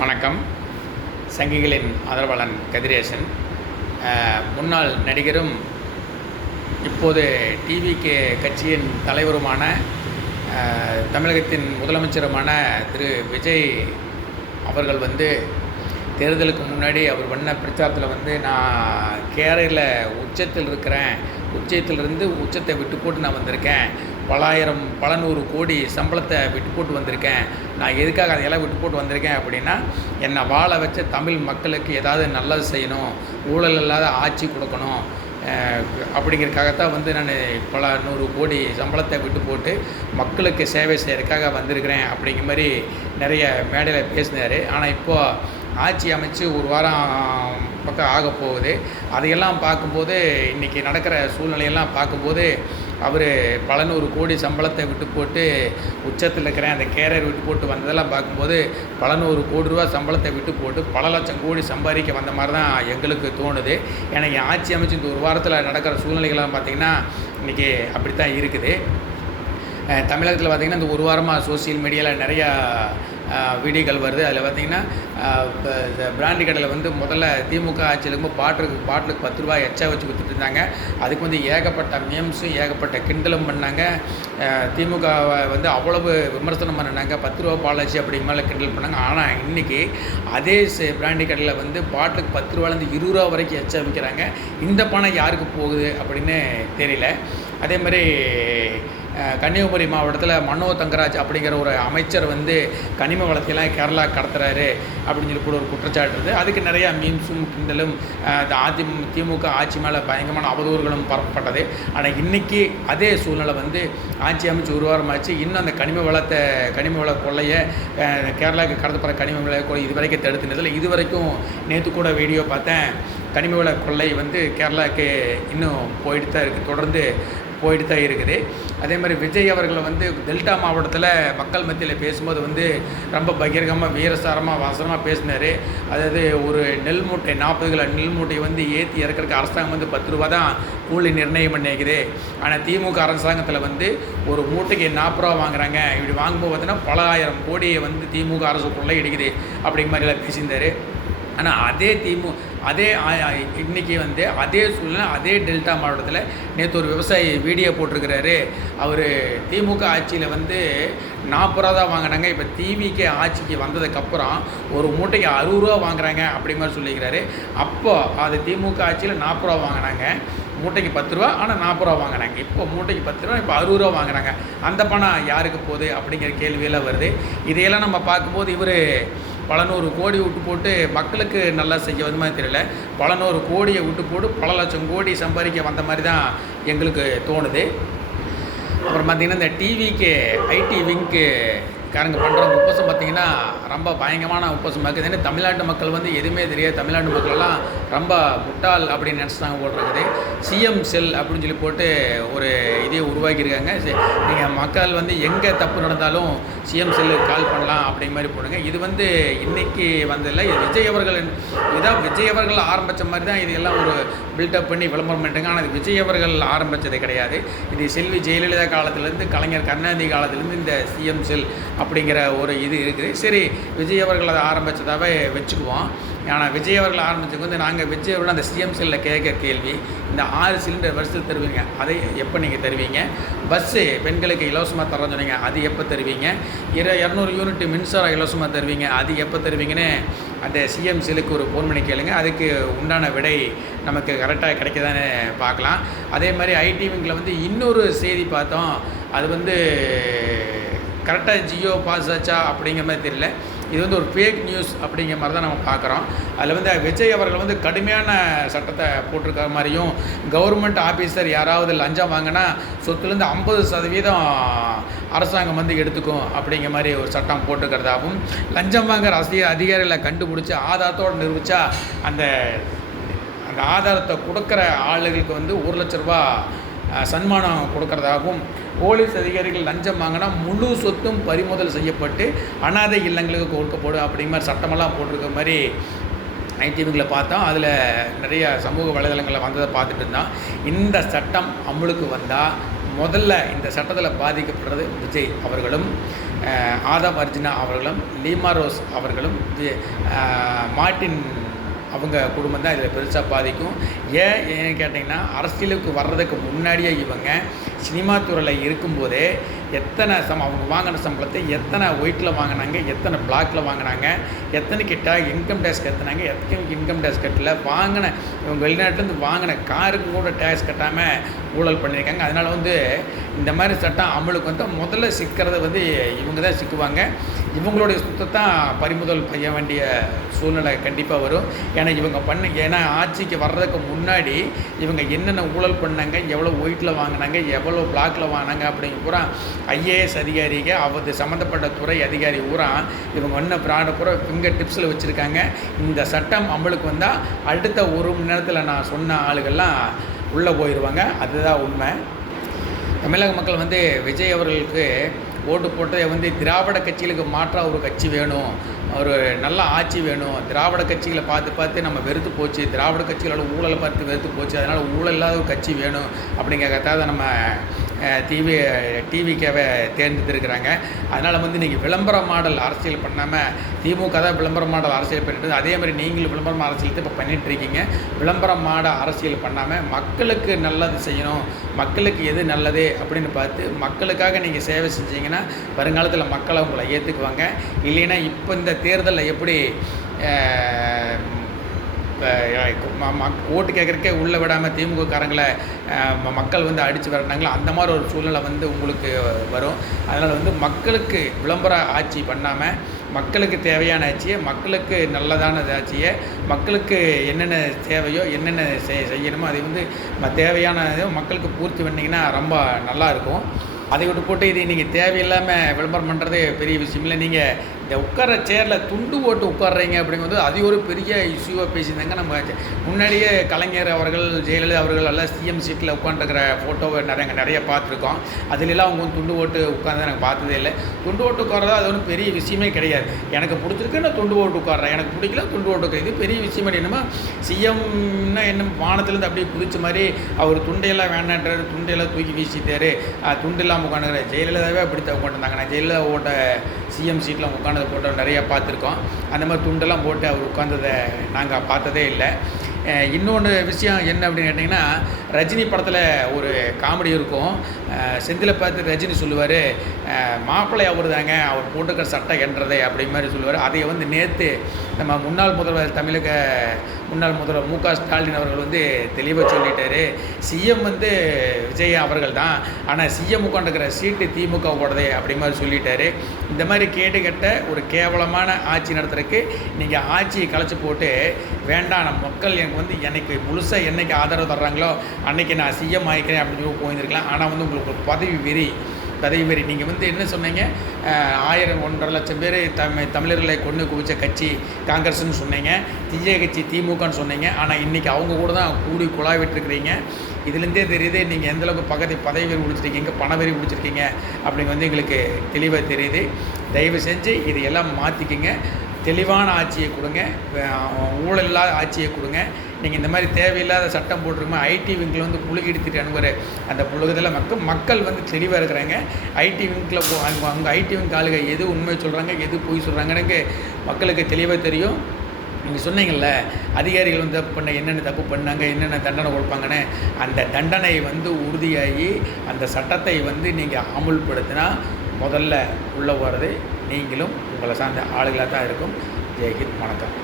வணக்கம். சங்கிகளின் ஆதரவாளன் கதிரேசன். முன்னாள் நடிகரும் இப்போது டிவிகே கட்சியின் தலைவருமான தமிழகத்தின் முதலமைச்சருமான திரு விஜய் அவர்கள் தேர்தலுக்கு முன்னாடி அவர் பண்ண பிரச்சாரத்தில் நான் கேரள உச்சத்தில் இருக்கிறேன், உச்சத்திலிருந்து உச்சத்தை விட்டு போட்டு நான் வந்திருக்கேன், பல நூறு கோடி சம்பளத்தை விட்டு போட்டு வந்திருக்கேன், நான் எதுக்காக அதையெல்லாம் விட்டு போட்டு வந்திருக்கேன் அப்படின்னா, என்னை வாழ வச்ச தமிழ் மக்களுக்கு ஏதாவது நல்லது செய்யணும், ஊழல் இல்லாத ஆட்சி கொடுக்கணும், அப்படிங்கிறதுக்காகத்தான் நான் பல நூறு கோடி சம்பளத்தை விட்டு போட்டு மக்களுக்கு சேவை செய்கிறதுக்காக வந்திருக்கிறேன் அப்படிங்கிற மாதிரி நிறைய மேடையில் பேசினார். ஆனால் இப்போது ஆட்சி அமைச்சு ஒரு வாரம் பக்கம் ஆக போகுது. அதையெல்லாம் பார்க்கும்போது இன்றைக்கி நடக்கிற சூழ்நிலையெல்லாம் பார்க்கும்போது அவர் பல நூறு கோடி சம்பளத்தை விட்டு போட்டு உச்சத்தில் இருக்கிறேன் அந்த கேரியர் விட்டு போட்டு வந்ததெல்லாம் பார்க்கும்போது பல நூறு கோடி ரூபா சம்பளத்தை விட்டு போட்டு பல லட்சம் கோடி சம்பாதிக்க வந்த மாதிரி தான் எங்களுக்கு தோணுது. எனக்கு ஆட்சி அமைச்சு இந்த ஒரு வாரத்தில் நடக்கிற சூழ்நிலைகள்லாம் பார்த்திங்கன்னா இன்றைக்கி அப்படி தான் இருக்குது. தமிழகத்தில் பார்த்திங்கன்னா இந்த ஒரு வாரமாக சோசியல் மீடியாவில் நிறையா வீடியோக்கள் வருது. அதில் பார்த்திங்கன்னா இந்த பிராண்டி கடையில் முதல்ல திமுக ஆட்சியில் இருக்கும்போது பாட்டிலுக்கு 10 ரூபா எச்சா வச்சு விற்றுட்டு இருந்தாங்க. அதுக்கு ஏகப்பட்ட மீம்ஸும் ஏகப்பட்ட கிண்டலும் பண்ணாங்க. திமுகவை அவ்வளவு விமர்சனம் பண்ணினாங்க. 10 ரூபா பாலாச்சு அப்படிங்கிற மாதிரி கிண்டல் பண்ணாங்க. ஆனால் இன்றைக்கி அதே பிராண்டி கடையில் பாட்டிலுக்கு 10 ரூபாலேருந்து 20 ரூபா வரைக்கும் எச்சா விற்கிறாங்க. இந்த பணம் யாருக்கு போகுது அப்படின்னு தெரியல. அதே மாதிரி கன்னியாகுமரி மாவட்டத்தில் மனோ தங்கராஜ் அப்படிங்கிற ஒரு அமைச்சர் கனிம வளத்தையெல்லாம் கேரளா கடத்துறாரு அப்படின்னு சொல்லி கூட ஒரு குற்றச்சாட்டு இருக்குது. அதுக்கு நிறையா மீம்ஸும் கிண்டலும் திமுக ஆட்சி மேலே பயங்கரமான அவதூறுகளும் பரப்பப்பட்டது. ஆனால் இன்றைக்கி அதே சூழ்நிலை ஆட்சி அமைச்சு ஒரு வாரம் ஆச்சு. இன்னும் அந்த கனிம வள கொள்ளையை கேரளாவுக்கு கடத்தப்படுற கனிம வள கொள்ளை இது வரைக்கும் தடுத்துனதில் இது வரைக்கும் நேற்று கூட வீடியோ பார்த்தேன். கனிம வள கொள்ளை கேரளாவுக்கு இன்னும் போயிட்டு தான் இருக்குது, தொடர்ந்து போயிட்டு தான் இருக்குது. அதே மாதிரி விஜய் அவர்கள் டெல்டா மாவட்டத்தில் மக்கள் மத்தியில் பேசும்போது ரொம்ப பகிரங்கமாக வீரசாரமாக வாசனமாக பேசினார். அதாவது ஒரு நெல் மூட்டை 40 கிலோ நெல் மூட்டையை ஏற்றி இறக்கிறதுக்கு அரசாங்கம் 10 ரூபா தான் கூலி நிர்ணயம் பண்ணிக்குது. ஆனால் திமுக அரசாங்கத்தில் ஒரு மூட்டைக்கு 40 ரூபா வாங்குறாங்க. இப்படி வாங்கும்போது பார்த்தீங்கன்னா பல ஆயிரம் கோடியை திமுக அரசு கொள்ளையடிக்குது அப்படிங்கிற மாதிரிலாம் பேசியிருந்தார். ஆனால் அதே இன்றைக்கி அதே சூழ்நிலை அதே டெல்டா மாவட்டத்தில் நேற்று ஒரு விவசாயி வீடியோ போட்டிருக்கிறாரு. அவர் திமுக ஆட்சியில் 40 ரூபா தான் வாங்கினாங்க, இப்போ டிவிகே ஆட்சிக்கு வந்ததுக்கப்புறம் ஒரு மூட்டைக்கு 60 ரூபா வாங்குறாங்க அப்படி மாதிரி சொல்லிக்கிறாரு. அப்போது அது திமுக ஆட்சியில் 40 ரூபா வாங்கினாங்க, மூட்டைக்கு 10 ரூபா, ஆனால் 40 ரூபா வாங்கினாங்க. இப்போ மூட்டைக்கு 10 ரூபா, இப்போ 60 ரூபா வாங்குறாங்க. அந்த பணம் யாருக்கு போகுது அப்படிங்கிற கேள்வியெல்லாம் வருது. இதையெல்லாம் நம்ம பார்க்கும்போது இவர் பல நூறு கோடி விட்டு போட்டு மக்களுக்கு நல்லா செய்ய வந்த மாதிரி தெரியல, பல நூறு கோடியை விட்டு போட்டு பல லட்சம் கோடி சம்பாதிக்க வந்த மாதிரி தான் எங்களுக்கு தோணுது. அப்புறம் பார்த்திங்கன்னா இந்த டிவிக்கு ஐடி விங்க்கு காரங்க பண்ணுற உப்பசம் பார்த்திங்கன்னா ரொம்ப பயங்கரமான உப்பசமாக இருக்குது. ஏன்னா தமிழ்நாட்டு மக்கள் எதுவுமே தெரியாது. தமிழ்நாட்டு மக்களெல்லாம் ரொம்ப முட்டாள் அப்படின்னு நினச்சிட்டாங்க போட்டிருக்குது. சிஎம் செல் அப்படின்னு சொல்லி போட்டு ஒரு இதையை உருவாக்கியிருக்காங்க. நீங்கள் மக்கள் எங்கே தப்பு நடந்தாலும் சிஎம் செல்லுக்கு கால் பண்ணலாம் அப்படிங்கிற மாதிரி போடுங்க. இது இன்றைக்கி வந்ததில்லை, இது விஜய் அவர்கள் ஆரம்பித்த மாதிரி தான் இதையெல்லாம் ஒரு பில்டப் பண்ணி விளம்பரம் பண்ணிட்டாங்க. ஆனால் இது விஜய் அவர்கள் ஆரம்பித்தது கிடையாது. இது செல்வி ஜெயலலிதா காலத்திலேருந்து கலைஞர் கருணாநிதி காலத்திலேருந்து இந்த சிஎம் செல் அப்படிங்கிற ஒரு இது இருக்குது. சரி, விஜய் அவர்கள் அதை ஆரம்பித்ததாகவே வச்சுக்குவோம். ஆனால் விஜய் அவர்கள் ஆரம்பித்ததுக்கு நாங்கள் விஜய் அவர்கள் அந்த சிஎம் செல்லில் கேட்குற கேள்வி, இந்த 6 சிலிண்டர் வருஷத்துக்கு தருவீங்க, அதை எப்போ நீங்கள் தருவீங்க? பஸ்ஸு பெண்களுக்கு இலவசமாக தரேன்னு சொன்னீங்க, அது எப்போ தருவீங்க? 200 யூனிட் மின்சாரம் இலவசமாக தருவீங்க, அது எப்போ தருவீங்கன்னு அந்த சிஎம் செல்லுக்கு ஒரு ஃபோன் பண்ணி கேளுங்க. அதுக்கு உண்டான விடை நமக்கு கரெக்டாக கிடைக்கதானே பார்க்கலாம். அதே மாதிரி ஐடி விங்கில் இன்னொரு செய்தி பார்த்தோம். அது கரெக்டாக ஜியோ பாஸ் ஆச்சா அப்படிங்கிற மாதிரி தெரியல. இது ஒரு ஃபேக் நியூஸ் அப்படிங்கிற மாதிரி தான் நம்ம பார்க்குறோம். அதில் விஜய் அவர்கள் கடுமையான சட்டத்தை போட்டிருக்கிற மாதிரியும், கவர்மெண்ட் ஆஃபீஸர் யாராவது லஞ்சம் வாங்கினா சொத்துலேருந்து 50% அரசாங்கம் எடுத்துக்கும் அப்படிங்கிற மாதிரி ஒரு சட்டம் போட்டிருக்கிறதாகவும், லஞ்சம் வாங்குகிற அதிகாரிகளை கண்டுபிடிச்சி ஆதாரத்தோடு நிரூபித்தா அந்த ஆதாரத்தை கொடுக்குற ஆளுகளுக்கு 1 லட்ச ரூபா சன்மானம் கொடுக்கறதாகவும், போலீஸ் அதிகாரிகள் லஞ்சம் வாங்கினா முழு சொத்தும் பறிமுதல் செய்யப்பட்டு அனாதை இல்லங்களுக்கு கொடுக்கப்படும் அப்படிங்கிற மாதிரி சட்டமெல்லாம் போட்டிருக்க மாதிரி ஐடிவிங்கில் பார்த்தோம். அதில் நிறைய சமூக வலைதளங்களில் வந்ததை பார்த்துட்டு இருந்தான். இந்த சட்டம் அமலுக்கு வந்தால் முதல்ல இந்த சட்டத்தில் பாதிக்கப்படுறது விஜய் அவர்களும், ஆதம் அர்ஜுனா அவர்களும், லீமா ரோஸ் அவர்களும், மார்ட்டின் அவங்க குடும்பம் தான் இதில் பெருசாக பாதிக்கும். ஏன்னு கேட்டிங்கன்னா, அரசியலுக்கு வர்றதுக்கு முன்னாடியே இவங்க சினிமா துறையில் இருக்கும்போதே எத்தனை அவங்க வாங்கின சம்பளத்தை எத்தனை ஒயிட்டில் வாங்கினாங்க, எத்தனை பிளாக்கில் வாங்கினாங்க, எத்தனை கிட்ட இன்கம் டேக்ஸ் கட்டினாங்க, எத்தனை இன்கம் டேக்ஸ் கட்டல, வாங்கின இவங்க வெளிநாட்டிலேருந்து வாங்கின காருக்கு கூட டேக்ஸ் கட்டாமல் ஊழல் பண்ணியிருக்காங்க. அதனால் இந்த மாதிரி சட்டம் அமலுக்கு முதல்ல சிக்கிறது இவங்க தான் சிக்குவாங்க. இவங்களுடைய சுத்தத்தான் பறிமுதல் செய்ய வேண்டிய சூழ்நிலை கண்டிப்பாக வரும். ஏன்னா ஆட்சிக்கு வர்றதுக்கு முன்னாடி இவங்க என்னென்ன ஊழல் பண்ணாங்க, எவ்வளோ ஒயிட்டில் வாங்கினாங்க, எவ்வளோ பிளாக்கில் வாங்கினாங்க அப்படிங்க பூரா ஐஏஎஸ் அதிகாரிங்க அது சம்மந்தப்பட்ட துறை அதிகாரி பூரா இவங்க ப்ராட பூரா ஃபிங்கர் டிப்ஸில் வச்சுருக்காங்க. இந்த சட்டம் அமலுக்கு வந்தால் அடுத்த 1 மணி நேரத்தில் நான் சொன்ன ஆளுகள்லாம் உள்ளே போயிடுவாங்க. அதுதான் உண்மை. தமிழக மக்கள் விஜய் அவர்களுக்கு ஓட்டு போட்டு திராவிட கட்சிகளுக்கு மாற்றாக ஒரு கட்சி வேணும், ஒரு நல்ல ஆட்சி வேணும். திராவிட கட்சிகளை பார்த்து நம்ம வெறுத்து போச்சு, திராவிட கட்சிகளோட ஊழலை பார்த்து வெறுத்து போச்சு, அதனால் ஊழல் இல்லாத ஒரு கட்சி வேணும் அப்படிங்கிறத நம்ம டிவிக்காவை தேர்ந்தெடுத்திருக்கிறாங்க. அதனால் நீங்கள் விளம்பர மாடல் அரசியல் பண்ணாமல் திமுக தான் விளம்பர மாடல் அரசியல் பண்ணிட்டு, அதே மாதிரி நீங்களும் விளம்பர அரசியல் தான் இப்போ பண்ணிகிட்ருக்கீங்க. விளம்பர மாடல் அரசியல் பண்ணாமல் மக்களுக்கு நல்லது செய்யணும், மக்களுக்கு எது நல்லது அப்படின்னு பார்த்து மக்களுக்காக நீங்கள் சேவை செஞ்சீங்கன்னா வருங்காலத்தில் மக்களை உங்களை ஏற்றுக்குவாங்க. இல்லைன்னா இப்போ இந்த தேர்தலில் எப்படி ஓட்டு கேட்குறக்கே உள்ளே விடாமல் திமுககாரங்களை மக்கள் அடித்து விரட்டினாங்களோ அந்த மாதிரி ஒரு சூழ்நிலை உங்களுக்கு வரும். அதனால் மக்களுக்கு விளம்பர ஆட்சி பண்ணாமல் மக்களுக்கு தேவையான ஆட்சியை, மக்களுக்கு நல்லதான ஆட்சியை, மக்களுக்கு என்னென்ன தேவையோ என்னென்ன செய்யணுமோ அதை தேவையான மக்களுக்கு பூர்த்தி பண்ணிங்கன்னா ரொம்ப நல்லாயிருக்கும். அதை விட்டு போட்டு இது நீங்கள் தேவையில்லாமல் விளம்பரம் பண்ணுறது பெரிய விஷயம் இல்லை. நீங்கள் இந்த உட்கார சேரில் துண்டு போட்டு உட்கார்றீங்க அப்படிங்கும்போது அது ஒரு பெரிய இஷ்யூவாக பேசியிருந்தாங்க. நம்ம முன்னாடியே கலைஞர் அவர்கள், ஜெயலலிதா அவர்கள் எல்லாம் சிஎம் சீட்டில் உட்காந்துருக்கிற ஃபோட்டோவை நிறைய பார்த்துருக்கோம். அதுலெல்லாம் அவங்க துண்டு போட்டு உட்காந்து எனக்கு பார்த்ததே இல்லை. துண்டு போட்டு உட்கார்றதா அது ஒன்றும் பெரிய விஷயமே கிடையாது. எனக்கு பிடிச்சிருக்கு, நான் துண்டு போட்டு உட்கார்றேன், எனக்கு பிடிக்கல துண்டு போட்டு இது பெரிய விஷயமே என்னமோ சிஎம்னா என்ன வானத்துலேருந்து அப்படியே குதிச்ச மாதிரி அவர் துண்டையெல்லாம் வேண்டான்றாரு, துண்டையெல்லாம் தூக்கி வீசிட்டாரு, துண்டு இல்லாமல் உட்காந்துக்கிறேன். ஜெயலலிதாவே அப்படித்தான் உட்காந்துருந்தாங்க. நான் ஜெயலலிதா ஓட்ட சிஎம் சீட்டில் உட்காந்து போட்டோ நிறையா பார்த்துருக்கோம். அந்த மாதிரி துண்டெல்லாம் போட்டு அவர் உட்காந்ததை நாங்கள் பார்த்ததே இல்லை. இன்னொன்று விஷயம் என்ன அப்படின்னு கேட்டிங்கன்னா, ரஜினி படத்தில் ஒரு காமெடி இருக்கும். செந்திலை பார்த்து ரஜினி சொல்லுவார், மாப்பிள்ளை அவர் தாங்க, அவர் போட்டுக்கிற சட்டை என்றதை அப்படி மாதிரி சொல்லுவார். அதை நேற்று நம்ம முன்னாள் முதல்வர் மு.க. ஸ்டாலின் அவர்கள் தெளிவாக சொல்லிட்டார். சிஎம் விஜய் அவர்கள் தான், ஆனால் சிஎம் உட்காந்துக்கிற சீட்டு திமுக ஓடுதே அப்படி மாதிரி சொல்லிட்டார். இந்த மாதிரி கேட்டுக்கட்ட ஒரு கேவலமான ஆட்சி நடத்துறதுக்கு நீங்கள் ஆட்சியை கலைச்சி போட்டு வேண்டாம், நம்ம மக்கள் எனக்கு முழுசாக என்னைக்கு ஆதரவு தர்றாங்களோ அன்றைக்கி நான் சிஎம் ஆகிக்கிறேன் அப்படின்னு சொல்லி போயிருந்துருக்கலாம். ஆனால் உங்களுக்கு ஒரு பதவி வெறி. நீங்கள் என்ன சொன்னீங்க, 1.5 லட்சம் பேர் தமிழர்களை கொண்டு குவிச்ச கட்சி காங்கிரஸ்ன்னு சொன்னீங்க, தீய கட்சி திமுகன்னு சொன்னீங்க. ஆனால் இன்றைக்கி அவங்க கூட தான் கூடி குழாய் விட்டுருக்குறீங்க. இதுலேருந்தே தெரியுது நீங்கள் எந்தளவுக்கு பதவி வெறி பிடிச்சிருக்கீங்க, பணவெறி பிடிச்சிருக்கீங்க அப்படிங்க எங்களுக்கு தெளிவாக தெரியுது. தயவு செஞ்சு இது எல்லாம் மாற்றிக்கிங்க. தெளிவான ஆட்சியை கொடுங்க, ஊழல் இல்லாத ஆட்சியை கொடுங்க. நீங்கள் இந்த மாதிரி தேவையில்லாத சட்டம் போட்டிருக்கோம். ஐடி விங்கில் புழுகிடுத்திட்டு அனுப்புகிற அந்த புழுகத்தில் மக்கள் தெளிவாக இருக்கிறாங்க. ஐடி விங்கில் அவங்க ஐடி விங்க் ஆளுங்க எது உண்மை சொல்கிறாங்க, எது பொய் சொல்கிறாங்கன்னு மக்களுக்கு தெளிவாக தெரியும். நீங்கள் சொன்னீங்கள்ல, அதிகாரிகள் என்னென்ன தப்பு பண்ணாங்க, என்னென்ன தண்டனை கொடுப்பாங்கன்னு, அந்த தண்டனை உறுதியாகி அந்த சட்டத்தை நீங்கள் அமுல்படுத்தினா முதல்ல உள்ளே போகிறது நீங்களும் உங்களை சார்ந்த ஆளுகளாக தான் இருக்கும். ஜெய்ஹிந்த், வணக்கம்.